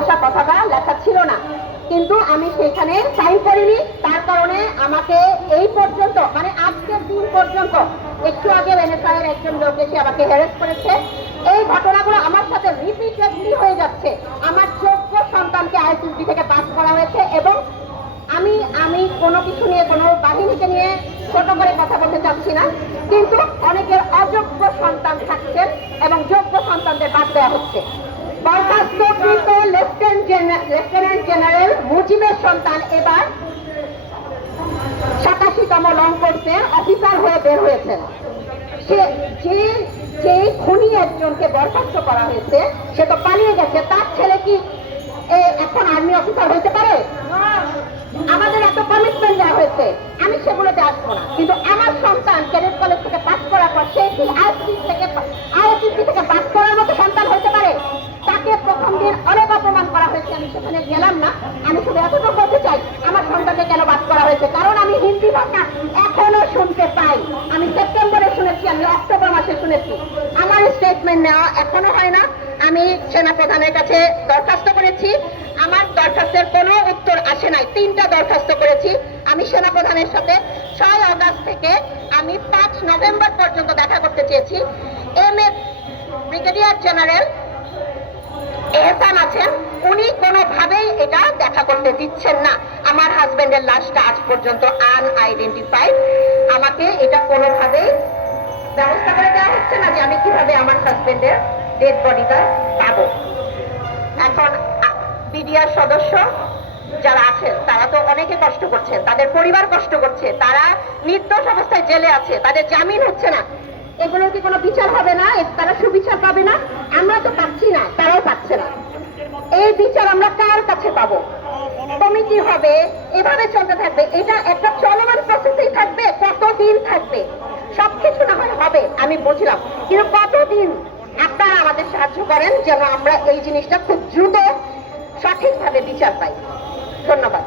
আসা কথাটা লেখা ছিল না। কিন্তু আমি সেখানে সাইন করিনি। তার কারণে আমাকে এই পর্যন্ত মানে আজকের দিন পর্যন্ত, একটু আগে এনএসআই এর একজন লোক এসে আমাকে হ্যারেস করেছে। এই ঘটনাগুলো আমার সাথে রিপিটেডলি হয়ে যাচ্ছে। আমার যোগ্য সন্তানকে আইসিসি থেকে পাস করা হয়েছে এবং আমি আমি কোনো কিছু নিয়ে, কোনো বাহিনীকে নিয়ে ছোট করে কথা বলতে চাচ্ছি না। কিন্তু অনেকের অযোগ্য সন্তান থাকছেন এবং যোগ্য সন্তানদের বাদ দেওয়া হচ্ছে। বরখাস্তকৃত লেফটেন্যান্ট জেনারেল মুজিবের সন্তান এবার সাতাশিতম লং করতে অফিসার হয়ে বের হয়েছেন। সে যে যে খুনি একজনকে বরখাস্ত করা হয়েছে, সে তো পালিয়ে গেছে। তার ছেলে কি এখন আর্মি অফিসার হতে পারে? শুনতে পাই। আমি সেপ্টেম্বরে শুনেছি, আমি অক্টোবর মাসে শুনেছি। আমার স্টেটমেন্ট নেওয়া এখনও হয় না। আমি সেনা প্রধানের কাছে দরখাস্ত করেছি। আমার দরখাস্তের কোনো উত্তর আসে নাই। তিনটা দরখাস্ত করেছি। আমি সেনা প্রধানের সাথে ছয় আগস্ট থেকে আমি পাঁচ নভেম্বর পর্যন্ত দেখা করতে চেয়েছি। M A brigadier general Ehsan আছেন। উনি কোনোভাবেই এটা দেখা করতে দিচ্ছেন না। আমার হাজবেন্ডের লাশটা আজ পর্যন্ত আনআইডেন্টিফাইড আমাকে এটা কোনোভাবেই ব্যবস্থা করে দেওয়া হচ্ছে না যে আমি কীভাবে আমার হাজবেন্ডের ডেড বডিটা পাবো। এখন বিডিআর সদস্য যারা আছেন তারা তো অনেকে কষ্ট করছেন, তাদের পরিবার কষ্ট করছে, তারা নির্দোষ অবস্থায় জেলে আছে, তাদের জামিন হচ্ছে না। এগুলোর কি কোনো বিচার হবে না? তারা সুবিচার পাবে না? আমরা তো পাচ্ছি না, তারাও পাচ্ছে না এই বিচার আমরা কার কাছে পাবো কমিটি হবে, এভাবে চলতে থাকবে। এটা একটা চলমান প্রসেসেই থাকবে, কতদিন থাকবে? সবকিছু না হয় হবে, আমি বুঝলাম। কিন্তু কতদিন আপনারা আমাদের সাহায্য করেন যেন আমরা এই জিনিসটা খুব দ্রুত সঠিকভাবে বিচার পাই? ধন্যবাদ।